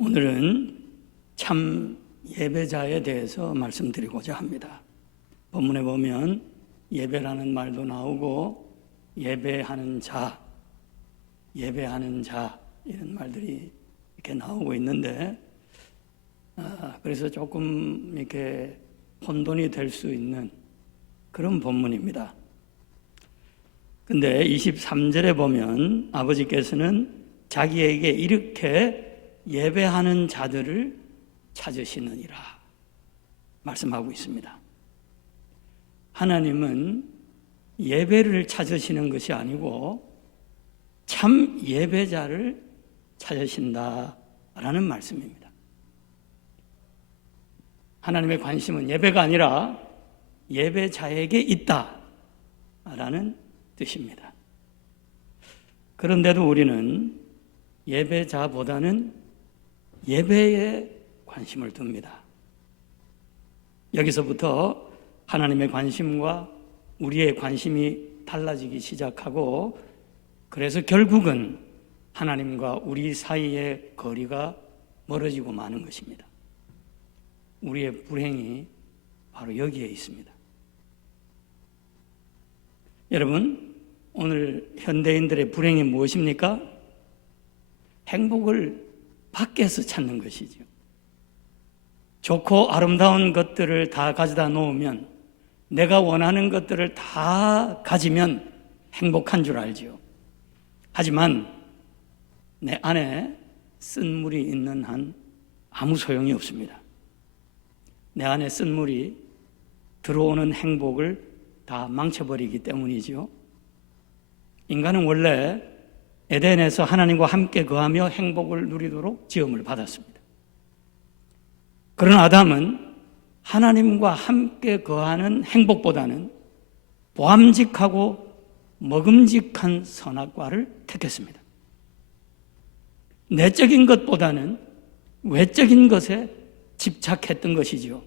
오늘은 참 예배자에 대해서 말씀드리고자 합니다. 본문에 보면 예배라는 말도 나오고 예배하는 자 이런 말들이 이렇게 나오고 있는데 그래서 조금 이렇게 혼돈이 될 수 있는 그런 본문입니다. 근데 23절에 보면 아버지께서는 자기에게 이렇게 예배하는 자들을 찾으시느니라 말씀하고 있습니다. 하나님은 예배를 찾으시는 것이 아니고 참 예배자를 찾으신다라는 말씀입니다. 하나님의 관심은 예배가 아니라 예배자에게 있다라는 뜻입니다. 그런데도 우리는 예배자보다는 예배에 관심을 둡니다. 여기서부터 하나님의 관심과 우리의 관심이 달라지기 시작하고 그래서 결국은 하나님과 우리 사이의 거리가 멀어지고 마는 것입니다. 우리의 불행이 바로 여기에 있습니다. 여러분, 오늘 현대인들의 불행이 무엇입니까? 행복을 밖에서 찾는 것이죠. 좋고 아름다운 것들을 다 가져다 놓으면 내가 원하는 것들을 다 가지면 행복한 줄 알지요. 하지만 내 안에 쓴물이 있는 한 아무 소용이 없습니다. 내 안에 쓴물이 들어오는 행복을 다 망쳐버리기 때문이지요. 인간은 원래 에덴에서 하나님과 함께 거하며 행복을 누리도록 지음을 받았습니다. 그러나 아담은 하나님과 함께 거하는 행복보다는 보암직하고 먹음직한 선악과를 택했습니다. 내적인 것보다는 외적인 것에 집착했던 것이지요.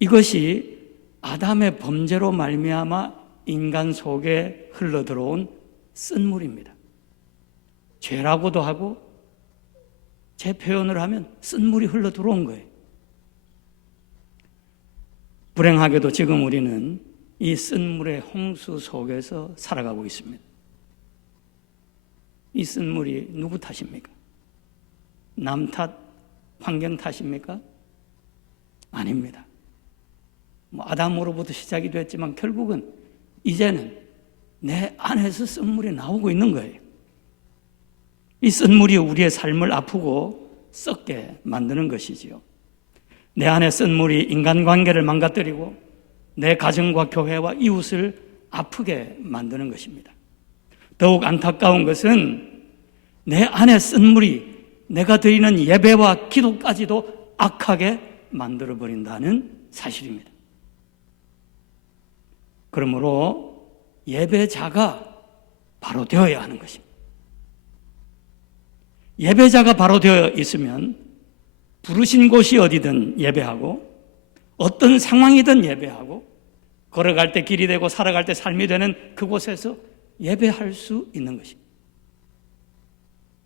이것이 아담의 범죄로 말미암아 인간 속에 흘러들어온 쓴물입니다. 죄라고도 하고 제 표현을 하면 쓴물이 흘러 들어온 거예요. 불행하게도 지금 우리는 이 쓴물의 홍수 속에서 살아가고 있습니다. 이 쓴물이 누구 탓입니까? 남 탓, 환경 탓입니까? 아닙니다. 아담으로부터 시작이 됐지만 결국은 이제는 내 안에서 쓴물이 나오고 있는 거예요. 이 쓴물이 우리의 삶을 아프고 썩게 만드는 것이지요. 내 안에 쓴물이 인간관계를 망가뜨리고 내 가정과 교회와 이웃을 아프게 만드는 것입니다. 더욱 안타까운 것은 내 안에 쓴물이 내가 드리는 예배와 기도까지도 악하게 만들어버린다는 사실입니다. 그러므로 예배자가 바로 되어야 하는 것입니다. 예배자가 바로 되어 있으면 부르신 곳이 어디든 예배하고 어떤 상황이든 예배하고 걸어갈 때 길이 되고 살아갈 때 삶이 되는 그곳에서 예배할 수 있는 것입니다.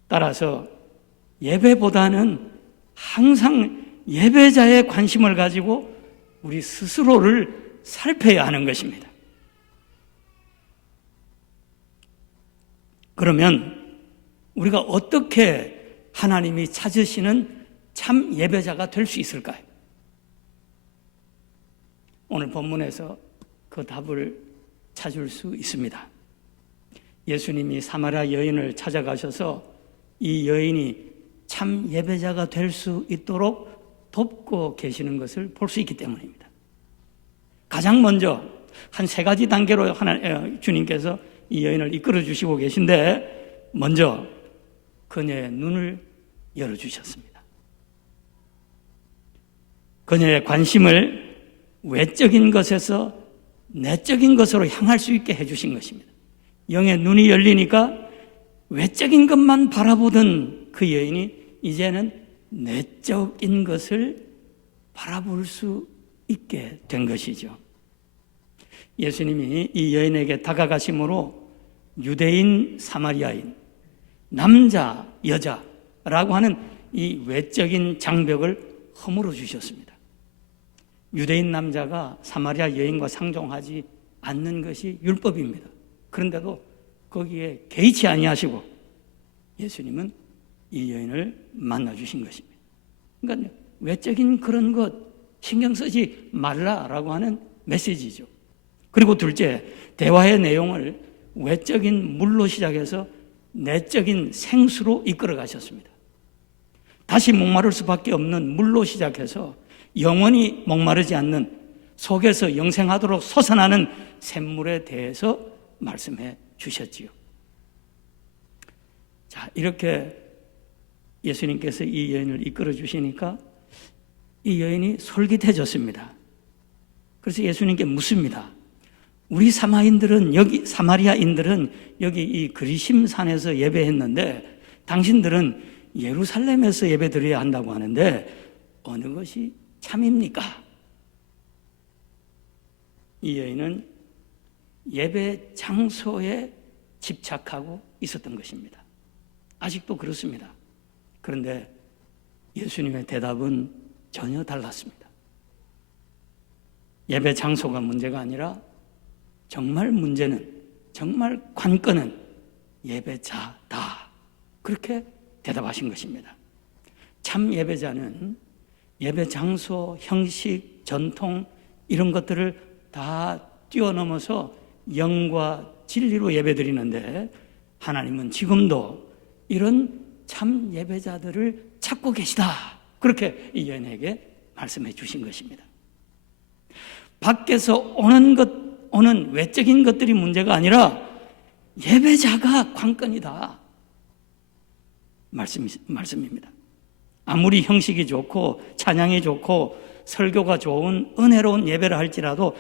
따라서 예배보다는 항상 예배자의 관심을 가지고 우리 스스로를 살펴야 하는 것입니다. 그러면 우리가 어떻게 하나님이 찾으시는 참 예배자가 될 수 있을까요? 오늘 본문에서 그 답을 찾을 수 있습니다. 예수님이 사마리아 여인을 찾아가셔서 이 여인이 참 예배자가 될 수 있도록 돕고 계시는 것을 볼 수 있기 때문입니다. 가장 먼저 한 세 가지 단계로 주님께서 이 여인을 이끌어 주시고 계신데 먼저 그녀의 눈을 열어주셨습니다. 그녀의 관심을 외적인 것에서 내적인 것으로 향할 수 있게 해주신 것입니다. 영의 눈이 열리니까 외적인 것만 바라보던 그 여인이 이제는 내적인 것을 바라볼 수 있게 된 것이죠. 예수님이 이 여인에게 다가가심으로 유대인, 사마리아인, 남자, 여자라고 하는 이 외적인 장벽을 허물어 주셨습니다. 유대인 남자가 사마리아 여인과 상종하지 않는 것이 율법입니다. 그런데도 거기에 개의치 아니하시고 예수님은 이 여인을 만나 주신 것입니다. 그러니까 외적인 그런 것 신경 쓰지 말라라고 하는 메시지죠. 그리고 둘째, 대화의 내용을 외적인 물로 시작해서 내적인 생수로 이끌어 가셨습니다. 다시 목마를 수밖에 없는 물로 시작해서 영원히 목마르지 않는 속에서 영생하도록 솟아나는 샘물에 대해서 말씀해 주셨지요. 자, 이렇게 예수님께서 이 여인을 이끌어 주시니까 이 여인이 솔깃해졌습니다. 그래서 예수님께 묻습니다. 우리 사마리아인들은 여기 이 그리심 산에서 예배했는데 당신들은 예루살렘에서 예배 드려야 한다고 하는데 어느 것이 참입니까? 이 여인은 예배 장소에 집착하고 있었던 것입니다. 아직도 그렇습니다. 그런데 예수님의 대답은 전혀 달랐습니다. 예배 장소가 문제가 아니라 정말 문제는, 정말 관건은 예배자다. 그렇게 대답하신 것입니다. 참 예배자는 예배 장소, 형식, 전통 이런 것들을 다 뛰어넘어서 영과 진리로 예배드리는데 하나님은 지금도 이런 참 예배자들을 찾고 계시다. 그렇게 이 여인에게 말씀해 주신 것입니다. 밖에서 오는 외적인 것들이 문제가 아니라 예배자가 관건이다. 말씀입니다. 아무리 형식이 좋고 찬양이 좋고 설교가 좋은 은혜로운 예배를 할지라도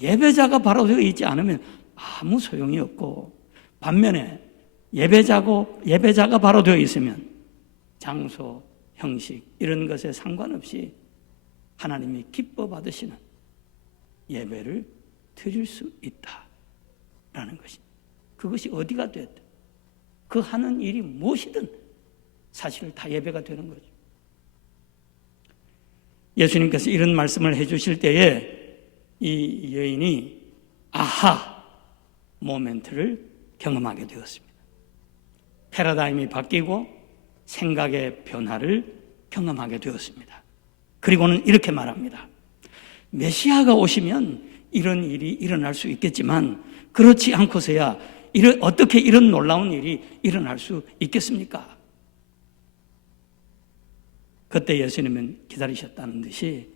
예배자가 바로 되어 있지 않으면 아무 소용이 없고, 반면에 예배자가 바로 되어 있으면 장소, 형식 이런 것에 상관없이 하나님이 기뻐 받으시는 예배를 드릴 수 있다라는 것입니다. 그것이 어디가 됐든 그 하는 일이 무엇이든 사실 다 예배가 되는 거죠. 예수님께서 이런 말씀을 해주실 때에 이 여인이 아하 모멘트를 경험하게 되었습니다. 패러다임이 바뀌고 생각의 변화를 경험하게 되었습니다. 그리고는 이렇게 말합니다. 메시아가 오시면 이런 일이 일어날 수 있겠지만 그렇지 않고서야 어떻게 이런 놀라운 일이 일어날 수 있겠습니까? 그때 예수님은 기다리셨다는 듯이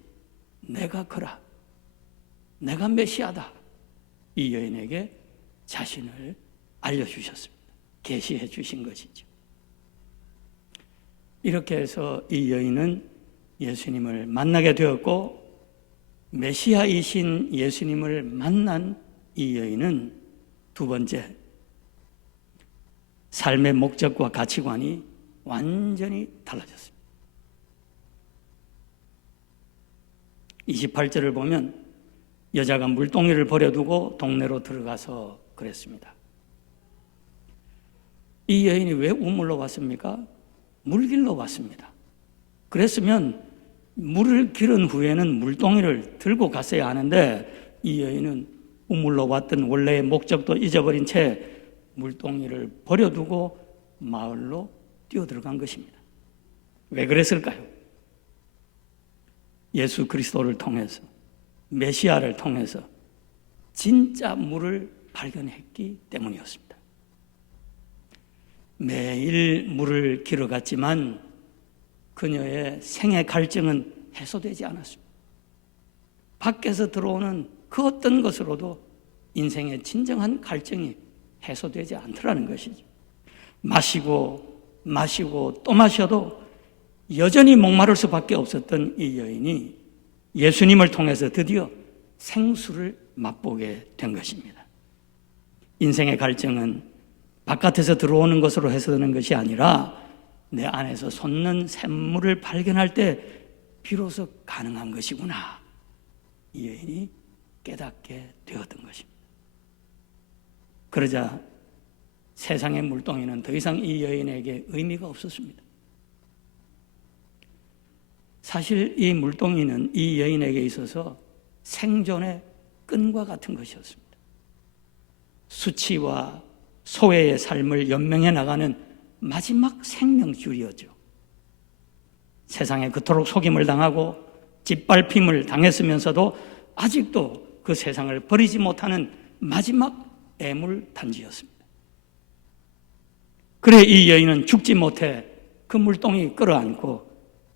내가 그라, 내가 메시아다, 이 여인에게 자신을 알려주셨습니다. 계시해 주신 것이죠. 이렇게 해서 이 여인은 예수님을 만나게 되었고, 메시아이신 예수님을 만난 이 여인은 두 번째, 삶의 목적과 가치관이 완전히 달라졌습니다. 28절을 보면 여자가 물동이를 버려두고 동네로 들어가서 그랬습니다. 이 여인이 왜 우물로 왔습니까? 물길로 왔습니다. 그랬으면 물을 기른 후에는 물동이를 들고 갔어야 하는데 이 여인은 우물로 왔던 원래의 목적도 잊어버린 채 물동이를 버려두고 마을로 뛰어들어간 것입니다. 왜 그랬을까요? 예수 그리스도를 통해서, 메시아를 통해서 진짜 물을 발견했기 때문이었습니다. 매일 물을 길어갔지만 그녀의 생애 갈증은 해소되지 않았습니다. 밖에서 들어오는 그 어떤 것으로도 인생의 진정한 갈증이 해소되지 않더라는 것이죠. 마시고 또 마셔도 여전히 목마를 수밖에 없었던 이 여인이 예수님을 통해서 드디어 생수를 맛보게 된 것입니다. 인생의 갈증은 바깥에서 들어오는 것으로 해소되는 것이 아니라 내 안에서 솟는 샘물을 발견할 때 비로소 가능한 것이구나, 이 여인이 깨닫게 되었던 것입니다. 그러자 세상의 물동이는 더 이상 이 여인에게 의미가 없었습니다. 사실 이 물동이는 이 여인에게 있어서 생존의 끈과 같은 것이었습니다. 수치와 소외의 삶을 연명해 나가는 마지막 생명줄이었죠. 세상에 그토록 속임을 당하고 짓밟힘을 당했으면서도 아직도 그 세상을 버리지 못하는 마지막 애물단지였습니다. 그래 이 여인은 죽지 못해 그 물동이 끌어안고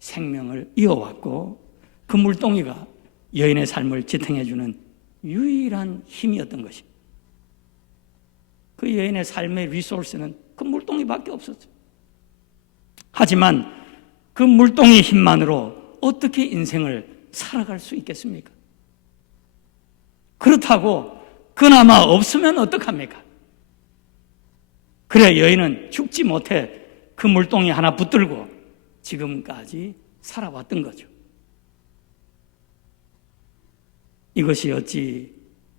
생명을 이어왔고, 그 물동이가 여인의 삶을 지탱해주는 유일한 힘이었던 것입니다. 그 여인의 삶의 리소스는 그 물동이밖에 없었죠. 하지만 그 물동이 힘만으로 어떻게 인생을 살아갈 수 있겠습니까? 그렇다고 그나마 없으면 어떡합니까? 그래 여인은 죽지 못해 그 물동이 하나 붙들고 지금까지 살아왔던 거죠. 이것이 어찌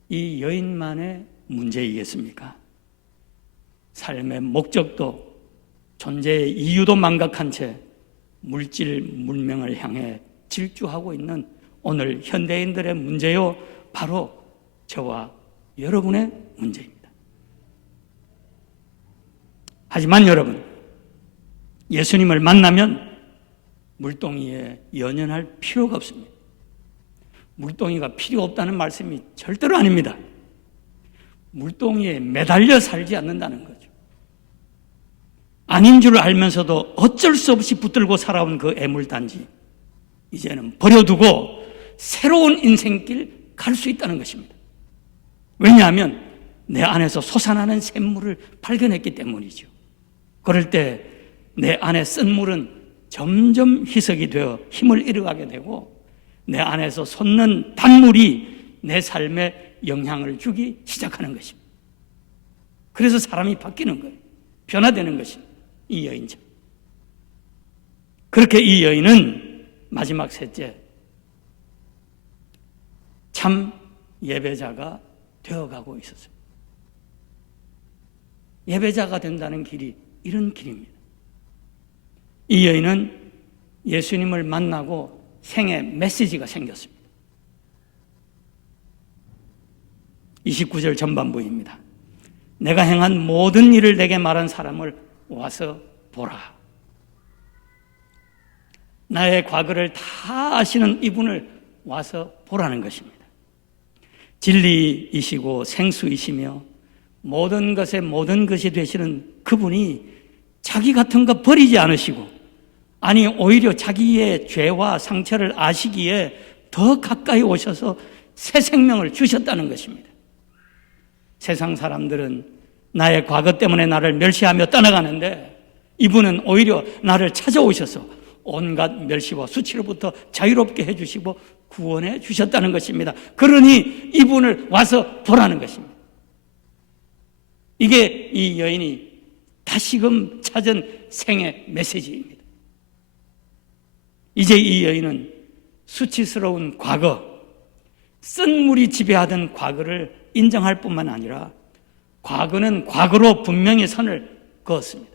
이 여인만의 문제이겠습니까? 삶의 목적도 존재의 이유도 망각한 채 물질 문명을 향해 질주하고 있는 오늘 현대인들의 문제요, 바로 저와 여러분의 문제입니다. 하지만 여러분, 예수님을 만나면 물동이에 연연할 필요가 없습니다. 물동이가 필요 없다는 말씀이 절대로 아닙니다. 물동이에 매달려 살지 않는다는 거죠. 아닌 줄 알면서도 어쩔 수 없이 붙들고 살아온 그 애물단지, 이제는 버려두고 새로운 인생길 갈 수 있다는 것입니다. 왜냐하면 내 안에서 솟아나는 샘물을 발견했기 때문이죠. 그럴 때 내 안에 쓴 물은 점점 희석이 되어 힘을 잃어가게 되고, 내 안에서 솟는 단물이 내 삶에 영향을 주기 시작하는 것입니다. 그래서 사람이 바뀌는 거예요. 변화되는 것입니다. 이 여인처럼. 그렇게 이 여인은 마지막 셋째, 참 예배자가 되어가고 있었어요. 예배자가 된다는 길이 이런 길입니다. 이 여인은 예수님을 만나고 생애 메시지가 생겼습니다. 29절 전반부입니다. 내가 행한 모든 일을 내게 말한 사람을 와서 보라. 나의 과거를 다 아시는 이분을 와서 보라는 것입니다. 진리이시고 생수이시며 모든 것의 모든 것이 되시는 그분이 자기 같은 거 버리지 않으시고, 아니 오히려 자기의 죄와 상처를 아시기에 더 가까이 오셔서 새 생명을 주셨다는 것입니다. 세상 사람들은 나의 과거 때문에 나를 멸시하며 떠나가는데, 이분은 오히려 나를 찾아오셔서 온갖 멸시와 수치로부터 자유롭게 해주시고 구원해 주셨다는 것입니다. 그러니 이분을 와서 보라는 것입니다. 이게 이 여인이 다시금 찾은 생애 메시지입니다. 이제 이 여인은 수치스러운 과거, 쓴 물이 지배하던 과거를 인정할 뿐만 아니라 과거는 과거로 분명히 선을 그었습니다.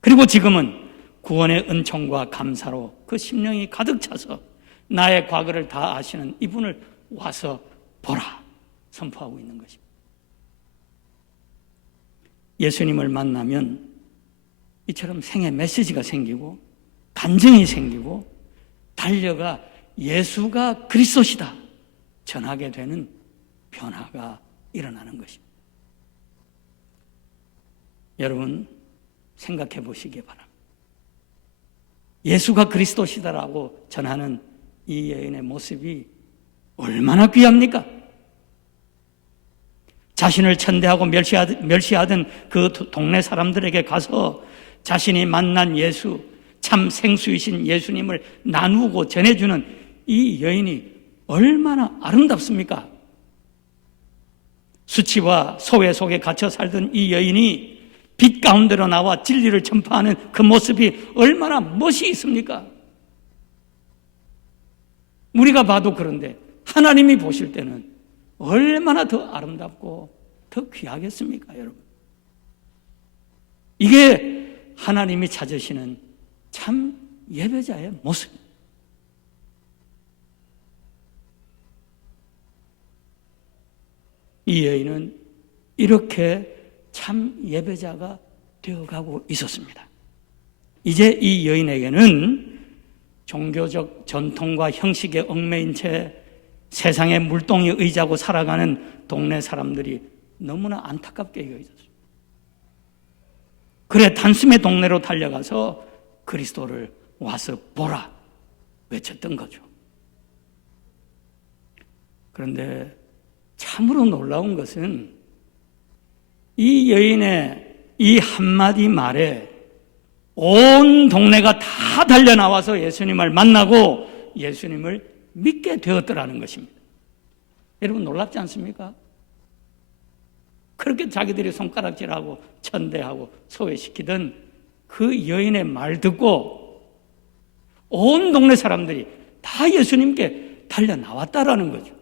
그리고 지금은 구원의 은총과 감사로 그 심령이 가득 차서 나의 과거를 다 아시는 이분을 와서 보라 선포하고 있는 것입니다. 예수님을 만나면 이처럼 생애 메시지가 생기고 간증이 생기고 달려가 예수가 그리스도시다 전하게 되는 변화가 일어나는 것입니다. 여러분 생각해 보시기 바랍니다. 예수가 그리스도시다라고 전하는 이 여인의 모습이 얼마나 귀합니까? 자신을 천대하고 멸시하던 그 동네 사람들에게 가서 자신이 만난 예수, 참 생수이신 예수님을 나누고 전해주는 이 여인이 얼마나 아름답습니까? 수치와 소외 속에 갇혀 살던 이 여인이 빛 가운데로 나와 진리를 전파하는 그 모습이 얼마나 멋이 있습니까? 우리가 봐도 그런데 하나님이 보실 때는 얼마나 더 아름답고 더 귀하겠습니까, 여러분? 이게 하나님이 찾으시는 참 예배자의 모습입니다. 이 여인은 이렇게 참 예배자가 되어가고 있었습니다. 이제 이 여인에게는 종교적 전통과 형식에 얽매인 채 세상의 물동이 의지하고 살아가는 동네 사람들이 너무나 안타깝게 여겨졌어요. 그래 단숨에 동네로 달려가서 그리스도를 와서 보라 외쳤던 거죠. 그런데 참으로 놀라운 것은 이 여인의 이 한마디 말에 온 동네가 다 달려나와서 예수님을 만나고 예수님을 믿게 되었더라는 것입니다. 여러분 놀랍지 않습니까? 그렇게 자기들이 손가락질하고 천대하고 소외시키던 그 여인의 말 듣고 온 동네 사람들이 다 예수님께 달려나왔다라는 거죠.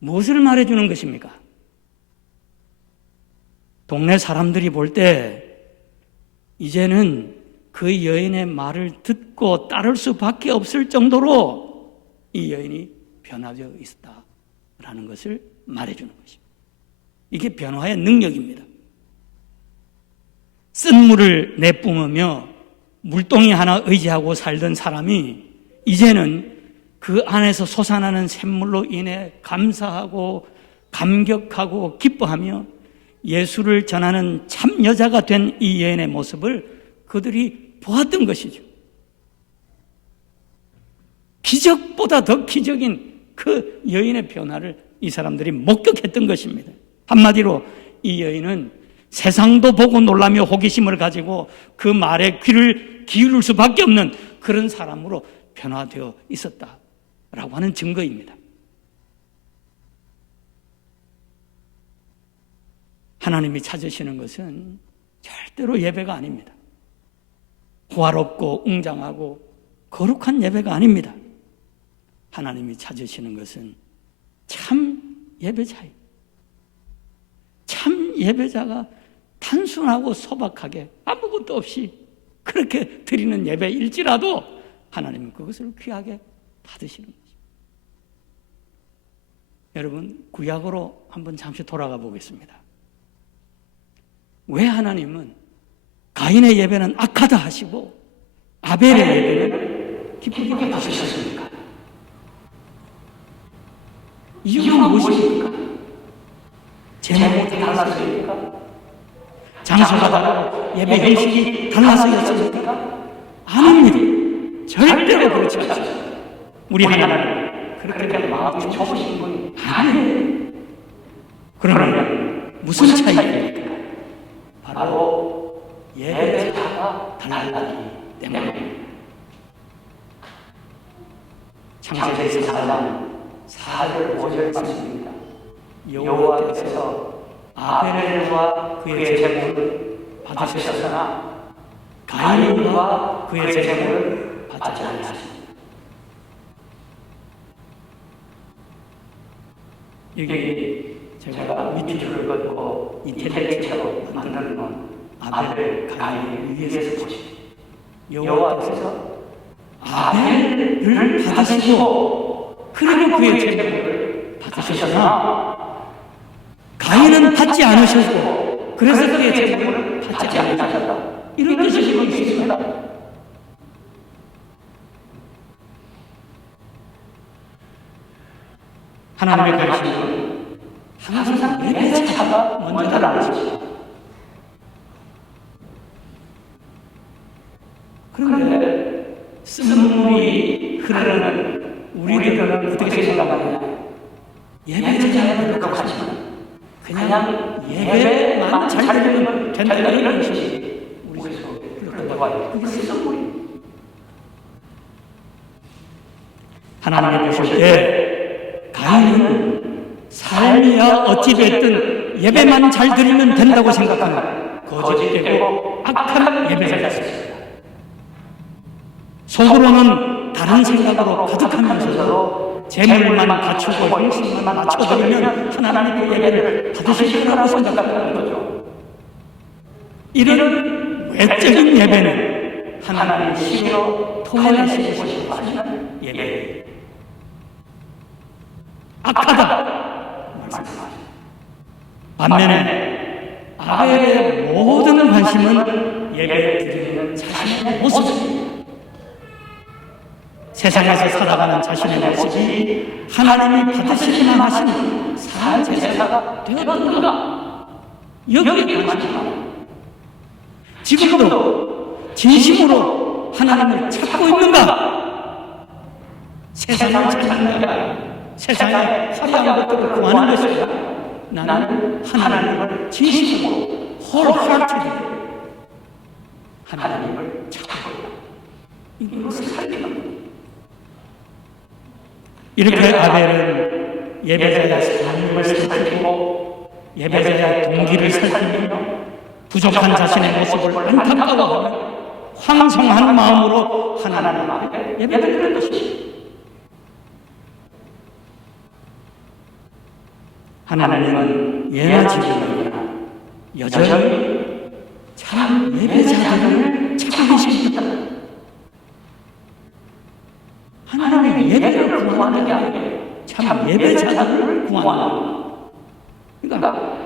무엇을 말해주는 것입니까? 동네 사람들이 볼 때 이제는 그 여인의 말을 듣고 따를 수밖에 없을 정도로 이 여인이 변화되어 있었다라는 것을 말해주는 것입니다. 이게 변화의 능력입니다. 쓴 물을 내뿜으며 물동이 하나 의지하고 살던 사람이 이제는 그 안에서 솟아나는 샘물로 인해 감사하고 감격하고 기뻐하며 예수를 전하는 참 여자가 된 이 여인의 모습을 그들이 보았던 것이죠. 기적보다 더 기적인 그 여인의 변화를 이 사람들이 목격했던 것입니다. 한마디로 이 여인은 세상도 보고 놀라며 호기심을 가지고 그 말에 귀를 기울일 수밖에 없는 그런 사람으로 변화되어 있었다라고 하는 증거입니다. 하나님이 찾으시는 것은 절대로 예배가 아닙니다. 호화롭고 웅장하고 거룩한 예배가 아닙니다. 하나님이 찾으시는 것은 참 예배자예요. 참 예배자가 단순하고 소박하게 아무것도 없이 그렇게 드리는 예배일지라도 하나님은 그것을 귀하게 받으시는 거죠. 여러분, 구약으로 한번 잠시 돌아가 보겠습니다. 왜 하나님은 가인의 예배는 악하다 하시고 아벨의 예배는 기쁘게 받으셨습니까? 이유가 무엇입니까? 제목이 달라서입니까? 장소가 다르고 예배 형식이 달라서였습니까? 아닙니다. 절대로 그렇지 않습니다. 우리 하나님 그렇게 마음이 좁으신 분이 아니에요. 그러면 무슨 차이입니까? 바로 예배자가 달라기 때문에. 창세기 4장 4절 5절 말씀입니다. 여호와께서 아벨과 그의 제물을 받으셨으나 가인과 그의 제물을 받지 않으셨습니다. 여기 제가 밑줄을 긋고 이탈리아로 만드는 건 아벨, 가인을 위해서 보십시오. 여호와께서 아벨을 받으시고 그리고 그의 제물을 받으셨으나 가인은 받지 않으셨고 그래서 그의 제물을 받지 않으셨다. 이런 뜻이 여기 있습니다. 하나님의 가르침은 항상 예배자가 먼저 나오죠. 그런데 쓴물이 흐르는 우리들은 어떻게 생각하느냐? 예배자의 똑같지만 그냥 예배만 잘 드리면 된다는 것이 우리 속에 들어와요. 그게 쓴물이에요. 하나님이 보실 때 가인은 삶이야 어찌 됐든 예배만 잘 드리면 된다고 생각하는 거짓되고 악한 예배자였습니다. 속으로는 다른 생각으로 가득하면서도 재물만 갖추고 형식만 맞춰드리면 하나님의 예배를 받으실 거라고 생각하는 거죠. 이런 외적인 예배는 하나님의 신으로 토해내시고 싶어 하시는 예배예요. 악하다 말씀하십니다. 반면에 아벨의 모든 관심은 예배 드리는 자신의 모습입니다. 세상에서 살아가는 자신의 모습이 하나님이 받으시기만 하신 산 제사가 되었는가? 여기에 관심합니다. 지금도 진심으로 하나님을 찾고 있는가? 세상을 찾는 게 아니라 세상에 화려한 것들을 구하는 것이 아니라 나는 하나님을 진심으로 wholeheartedly 하나님을 찾고 있다. 이것을 살피는 겁니다. 이렇게 아벨은 예배자의 삶을 살피고 예배자의 동기를 살피며 부족한 자신의 모습을 안타까워하며 황송한 마음으로 하나님 앞에 예배드리는 것입니다. 하나님은 예나 지금이나 여전히 참 예배자들을 찾고 계십니다. 하나님의 예배를 구하는 게 아니에요. 참 예배자들을 구하는 거예요. 그러니까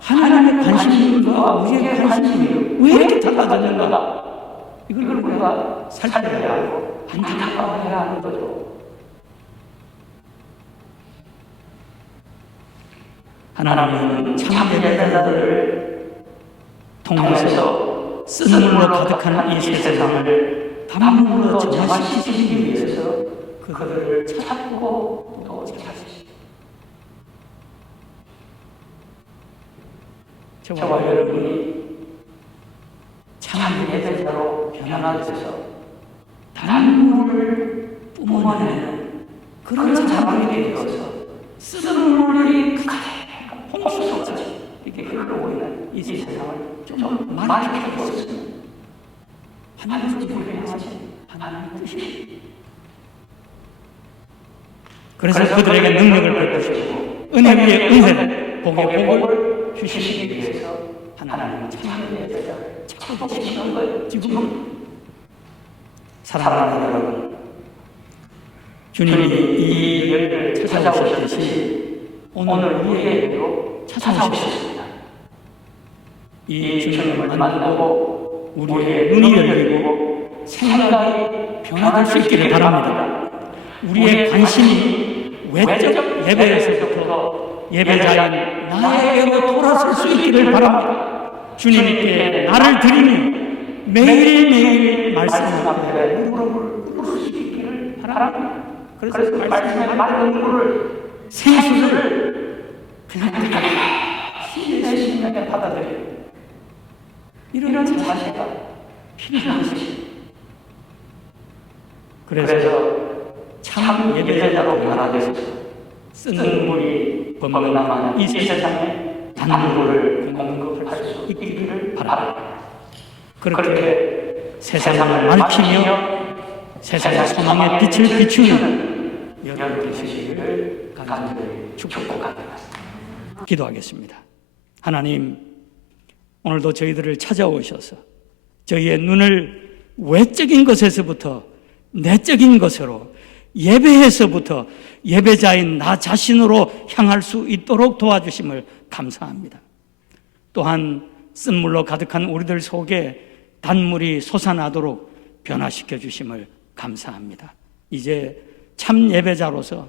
하나님의 관심과 우리의 관심이 왜 이렇게 달라졌는가? 이걸 우리가 살펴야 하고 안타까워해야 하는 거죠. 하나님은 참 예배자들을 통해서 쓴물로 가득한 이 세상을 단물로 정화시키기 위해서 그들을 찾고 또 찾으십니다. 저와 여러분이 참 예배자로 변화되어서 단물을 뿜어내는 그런 자들이 되어서 쓴물이 가득 홍수같이 이렇게 흘러오고 있는 이 세상을 좀 많이 펴보았습니다. 하나님을 향하신 하나님의 뜻이. 그래서 그들에게 능력을 베푸시고 은혜 위에 은혜를 복에 복을 주시기 위해서 하나님은 참 예배자를 찾고 계시는 거예요. 지금 사랑하는 여러분, 주님이 이 일을 찾아오셨듯이 오늘 우리에게도 찾아오셨습니다. 이 주님을 만나고 우리의 눈이 열리고 생각이 변화될 수 있기를 바랍니다. 우리의 관심이 외적 예배에서부터 예배자인 나에게로 돌아설 수 있기를 바랍니다. 주님께 나를 드리며 매일매일 말씀 앞에 무릎을 꿇을 수 있기를 바랍니다. 그래서 말씀의 맑은 물을 생수를 그냥 힘내시면서 받아들여요. 이런 자세가 필요한 것입니다. 그래서 참 예배자로 변화되어서 쓰는 물이 범람하는 이 세상에 단물을 공급할 수 있기를 바랍니다. 그렇게 세상을 밝히며 세상의 소망의 빛을 비추는 여러분 되시기를 간절히 축복합니다. 기도하겠습니다. 하나님, 오늘도 저희들을 찾아오셔서 저희의 눈을 외적인 것에서부터 내적인 것으로 예배에서부터 예배자인 나 자신으로 향할 수 있도록 도와주심을 감사합니다. 또한 쓴물로 가득한 우리들 속에 단물이 솟아나도록 변화시켜 주심을 감사합니다. 이제 참 예배자로서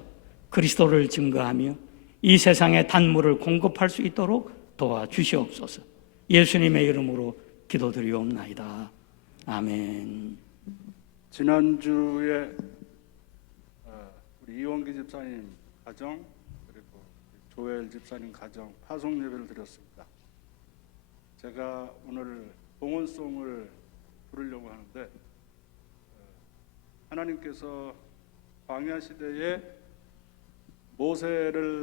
그리스도를 증거하며 이 세상에 단물을 공급할 수 있도록 도와주시옵소서. 예수님의 이름으로 기도드리옵나이다. 아멘. 지난주에 우리 이원기 집사님 가정 그리고 조엘 집사님 가정 파송 예배를 드렸습니다. 제가 오늘 봉헌송을 부르려고 하는데 하나님께서 광야 시대에 모세를